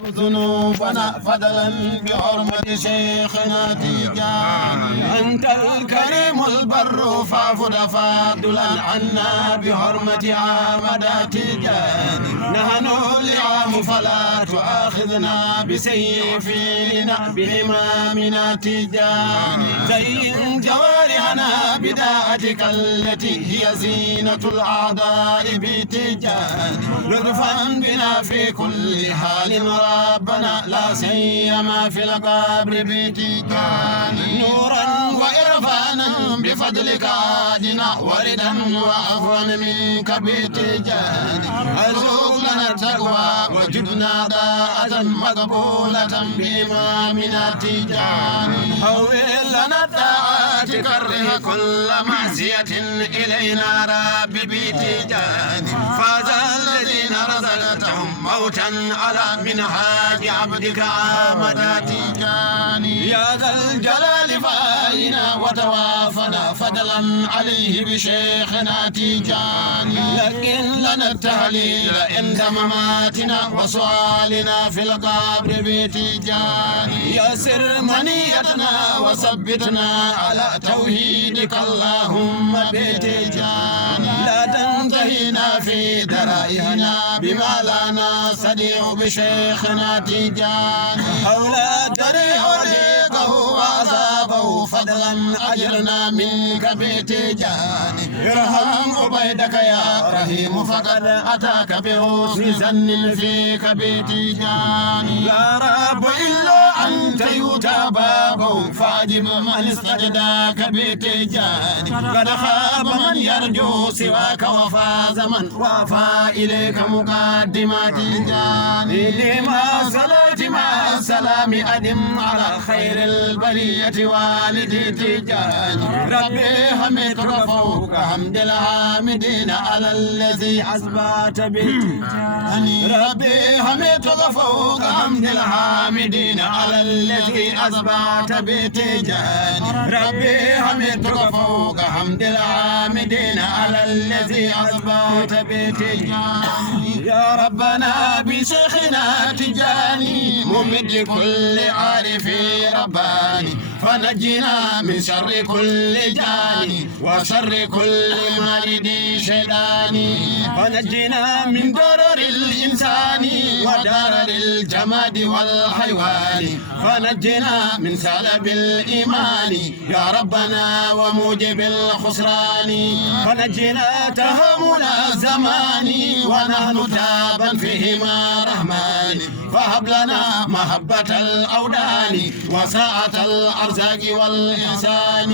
ذنوبنا فضلا بحرمة شيخنا تيجاني. أنت الكريم البر فاعف تفاضلا عنا بحرمة عامد تيجاني. نحن اللعام فلا تؤاخذنا بسيفنا بإمامنا تيجاني. زين جوارحنا بداعتك التي هي زينة الأعضاء بتيجاني. لطفا بنا في كل حال ربنا لا سيما في القبر بتيجاني. نورا وإرفانا بفضلك عادنا وردا وعفوا منك بتيجاني. ارزق لنا التقوى وجدنا داعة مقبولة بإمامنا تيجاني. حول لنا الطاعات كره كل معصية إلينا رب بتيجاني. فاز الذين رزقتهم موتا على منهاج عبدك عامد تيجاني. يا ذا الجلال فأينا وتوافنا فضلا عليه بشيخنا تيجاني. لكن لنا التهليل عند مماتنا وسؤالنا في القبر بتيجاني. يسر منيتنا وثبتنا على توحيدك اللهم بتيجاني. لا تنتهينا في درائنا بما لا نستطيع بشيخنا تيجاني. أولاد ريقه وعذابه فضلا أجرنا منك بتيجاني. ارحم عبيدك يا رحيم فقد أتاك بحسن ظن فيك بتيجاني. لا رب إلا أنت يؤتى بابه فاجب من استجداك بتيجاني. قد خاب من يرجو سواك وفاز من وفى إليك مقدمات تيجاني. لما صلاة مع السلام أدم على خير البرية والدي تيجاني. ربي حمدك فوق حمد الحامدين على الذي أثبت بتيجاني. ربي حمدك فوق حمد الحامدين على الذي أثبت بتيجاني. ربي حمدك فوق حمد الحامدين على الذي أثبت بتيجاني. يا ربنا بشيخنا تيجاني ممد كل عارف رباني. فنجنا من شر كل جاني وشر كل مارد شيطاني. فنجنا من ضرر الإنسان وضرر الجماد والحيوان. فنجنا من سلب الإيمان يا ربنا وموجب الخسران. فنجنا تهمل الزمان ونحن تابا فيهما رحمن. فهب لنا محبة الأودان وساعة الأرزاق والإحسان.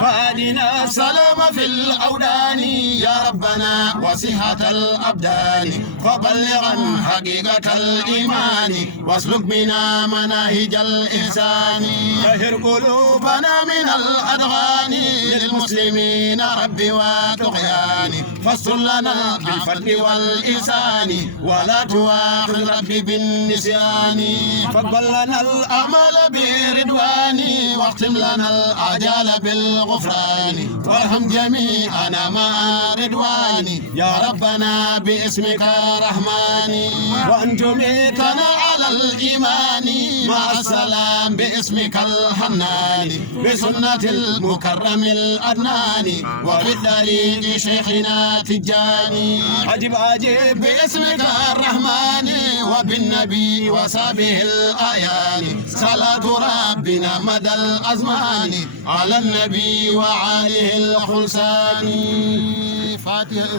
فأدنا السلام في الأودان يا ربنا وصحة الأبدان. فبلغا حقيقة الإيمان واسلك بنا مناهج الإحسان. طهر قلوبنا من الأدغان للمسلمين ربي وطغيان. فاستر لنا بالفضل والإحسان ولا تواخذ ربي بالنسيان. فاقبل لنا الأعمال برضوان واختم لنا الآجال بالغفران. وارحم جميعنا مع رضوان يا ربنا باسمك الرحمن. وأن تميتنا على الإيمان مع السلام باسمك الحنان. بسنة المكرم الأدنان وبالطريق شيخنا تيجاني. عجب عجب باسمك الرحمن وبالنبي وصحبه الآيان. صلاة ربنا مدى الأزمان على النبي وعليه الخلصان. فاتحة.